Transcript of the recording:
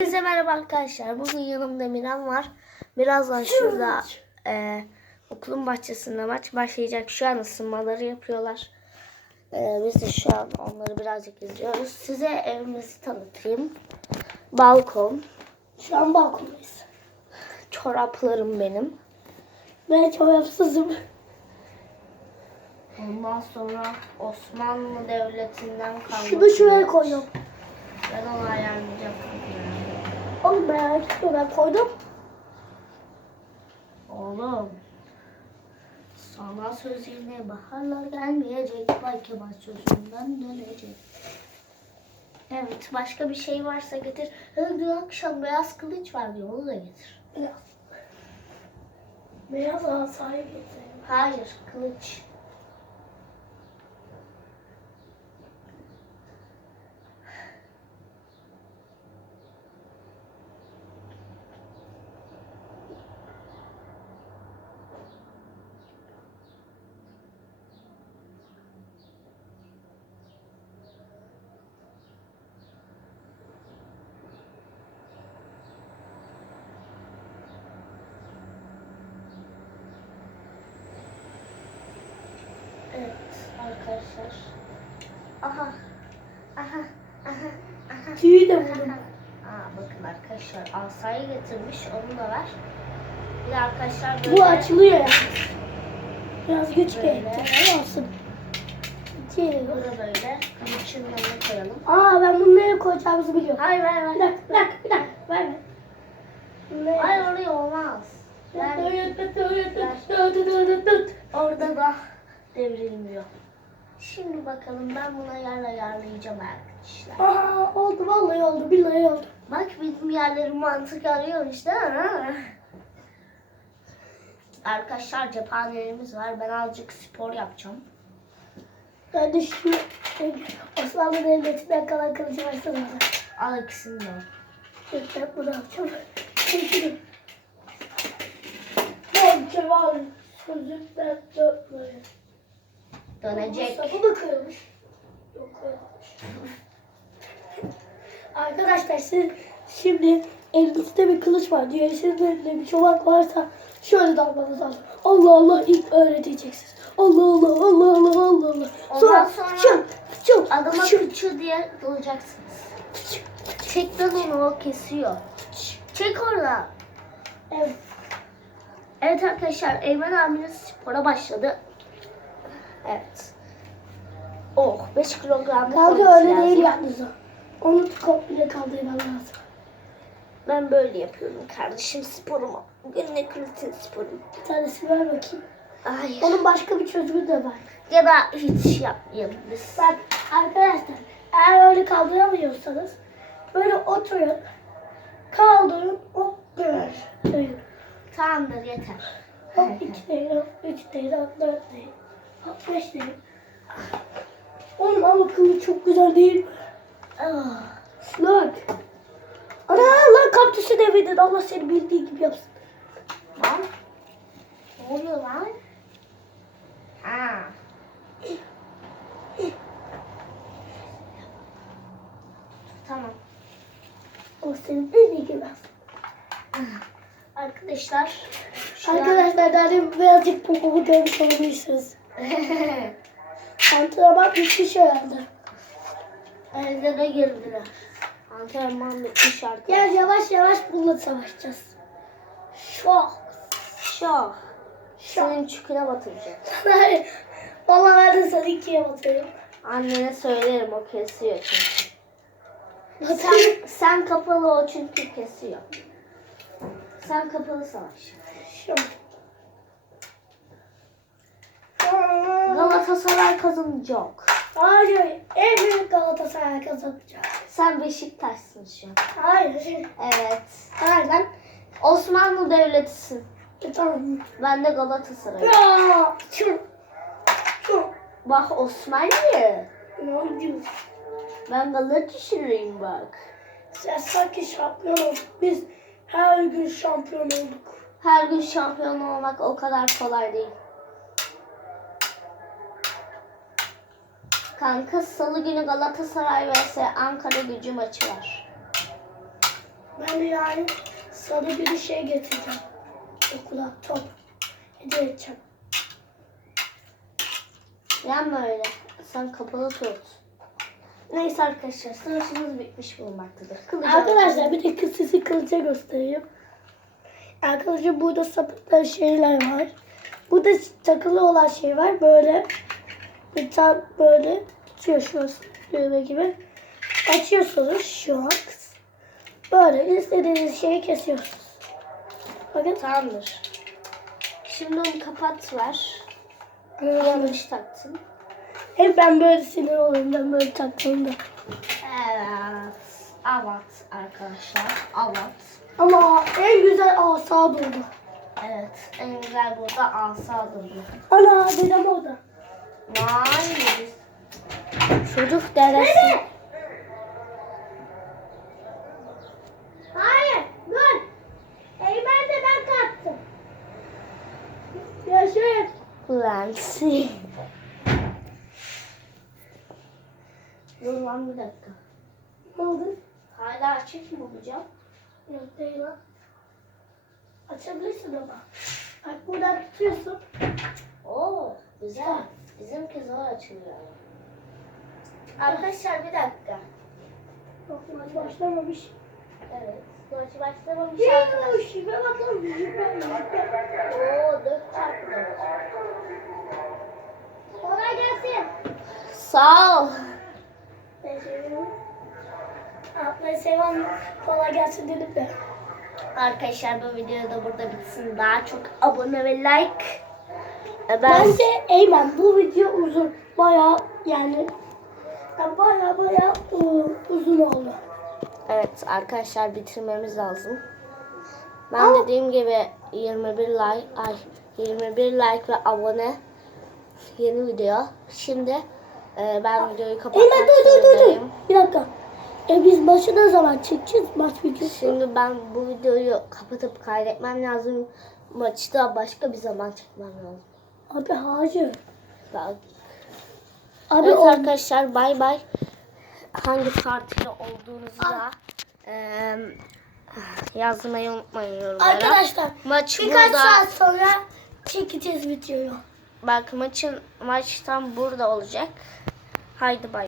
Herkese merhaba arkadaşlar. Bugün yanımda Miran var. Birazdan şurada e, okulun bahçesinde maç başlayacak. Şu an ısınmaları yapıyorlar. E, biz de şu an onları birazcık izliyoruz. Size evimizi tanıtayım. Balkon. Şu an balkondayız. Çoraplarım benim. Ben çorapsızım. Ondan sonra Osmanlı Devleti'nden kalma. Şunu şuraya koydum. Ben onu ayarlayacağım. Etme ben koydum. Oğlum. Sana sözüne baharlar gelmeyecek. Belki baş sözünden dönecek. Evet başka bir şey varsa getir. Dün akşam beyaz kılıç var diyor. Onu da getir. Beyaz. Asayı getireyim. Hayır kılıç. Evet arkadaşlar. Aha. Aha. Aha. Aha. Tüyü de buldum. Aa, bakın arkadaşlar asayı getirmiş onu da ver. Bir de arkadaşlar böyle Bu açılıyor ya. Biraz güç gerektirir olsun. Geliyor. Bu da böyle yanına koyalım. Aa ben bunu nereye koyacağımızı biliyorum. Hayır ver Bir ver. dakika, bir dakika, bir dakika. Ver ver. Nereye? Hayır oraya olmaz. Ver. Ver. Orada da devrilmiyor. Şimdi bakalım ben buna yer ayarlayacağım arkadaşlar. Aa oldu vallahi oldu billahi oldu. Bak bizim yerlerin mantık arıyor işte. ha. Arkadaşlar cephanelerimiz var. Ben azıcık spor yapacağım. Ben de şu Osmanlı Devleti'nden kalan kılıcı versene bana. Al ikisini de. Dur ben bunu yapacağım. Şimdi. Ben Kemal sözlükten dönmeye. Dönecek. Sapı mı kırılmış? Yok kırılmış. Arkadaşlar siz şimdi elinizde bir kılıç var. Diğerinizin elinde bir çomak varsa şöyle dalmanız lazım. Allah Allah ilk öğreteceksiniz. Allah Allah Allah Allah Allah Allah. Ondan sonra çıl çıl Adama kıçı diye dalacaksınız. çıl. Çek lan onu o kesiyor. Çek orada. Evet. Evet arkadaşlar Eymen abimiz spora başladı. Evet. Oh 5 kilogram Kanka öyle değil yalnız o. Onu komple kaldırman lazım. Ben böyle yapıyorum kardeşim sporumu. Günlük rutin sporum. Bir tanesini ver bakayım. Hayır. Onun başka bir çözümü de var. Ya da hiç yapmayalım biz. Bak arkadaşlar eğer öyle kaldıramıyorsanız böyle oturun. Kaldırın. Böyle. Tamamdır yeter. Hop iki değil hop üç değil hop dört değil. Hop beş değil. Oğlum ama kılı çok güzel değil mi? Ah. Bak. Ana lan kaktüsü devirdin. Allah seni bildiği gibi yapsın. Lan. Ne oluyor lan? Ha. Tamam. Allah seni bildiği gibi yapsın. Arkadaşlar. Arkadaşlar daha birazcık popomu görmüş olabilirsiniz. Antrenman bitmiş herhalde. Evde de girdiler. Antrenman bitmiş artık. Gel yavaş yavaş bununla savaşacağız. Şok. Şok. Senin çüküne batıracağım. Hayır. Valla ben de sana ikiye batıyorum. Annene söylerim o kesiyor çünkü. Sen, sen kapalı o çünkü kesiyor. Sen kapalı savaş. Şok. Galatasaray kazanacak. Hayır. En büyük Galatasaray kazanacak. Sen Beşiktaş'sın şu an. Hayır. Evet. Lan. Osmanlı Devleti'sin. E, tamam. Ben de Galatasaray. Ya. Çur. Çur. Bak Osmanlı. Ne oldu? Ben Galatasaray'ım bak. Sen sanki şampiyon olduk. Biz her gün şampiyon olduk. Her gün şampiyon olmak o kadar kolay değil. Kanka salı günü Galatasaray vs Ankara gücü maçı var. Ben de yani sana bir şey getireceğim. Okula top. Hediye edeceğim. Yanma öyle. Sen kapalı tut. Neyse arkadaşlar savaşımız bitmiş bulunmaktadır. Kılıcı Arkadaşlar bir de sizi kılıca göstereyim. Arkadaşlar burada sapıklı şeyler var. Burada takılı olan şey var. Böyle bir tane böyle tutuyorsunuz düğme gibi. Açıyorsunuz şu an. Böyle istediğiniz şeyi kesiyorsunuz. Bakın. Tamamdır. Şimdi onu kapat ver. Yanlış taktın. Hep ben böyle sinir oluyorum ben böyle taktığımda. Evet. Avat arkadaşlar. Avat. Ama en güzel asa durdu. Evet. En güzel burada asadır bu. Ana dedem orada. Vay. Çocuk deresi. Hayır, dur. De ben kalktım. Yaşayın. Lansi. Dur lan bir dakika. Ne oldu? Hala açık mı hocam? Yok değil lan. Açabilirsin ama. Bak buradan tutuyorsun. Oo güzel. Bizimki zor açılıyor. Arkadaşlar bir dakika. Yok maç başlamamış. Evet. Maç başlamamış arkadaşlar. Şive bak lan. Şive, şive. Oo dört dört. Kolay gelsin. Sağ ol. Ablayı seven kolay gelsin dedim de. Arkadaşlar bu video da burada bitsin. Daha çok abone ve like. E, Ben Bence Eymen bu video uzun. Bayağı yani ya bayağı bayağı ıı, uzun oldu. Evet arkadaşlar bitirmemiz lazım. Ben Ama- dediğim gibi 21 like, ay 21 like ve abone yeni video. Şimdi e, ben videoyu kapatmak Eymen dur dur dur dur. Bir dakika. E biz maçı ne zaman çekeceğiz? Maç videosu. Şimdi ben bu videoyu kapatıp kaydetmem lazım. Maçı da başka bir zaman çekmem lazım. Abi hayır. Ben- Abi Evet arkadaşlar bay bay. Hangi partide olduğunuzu da e, yazmayı unutmayın yorumlara. Arkadaşlar Maç birkaç burada. saat sonra çekeceğiz videoyu. Bak maçın maç tam burada olacak. Haydi bay.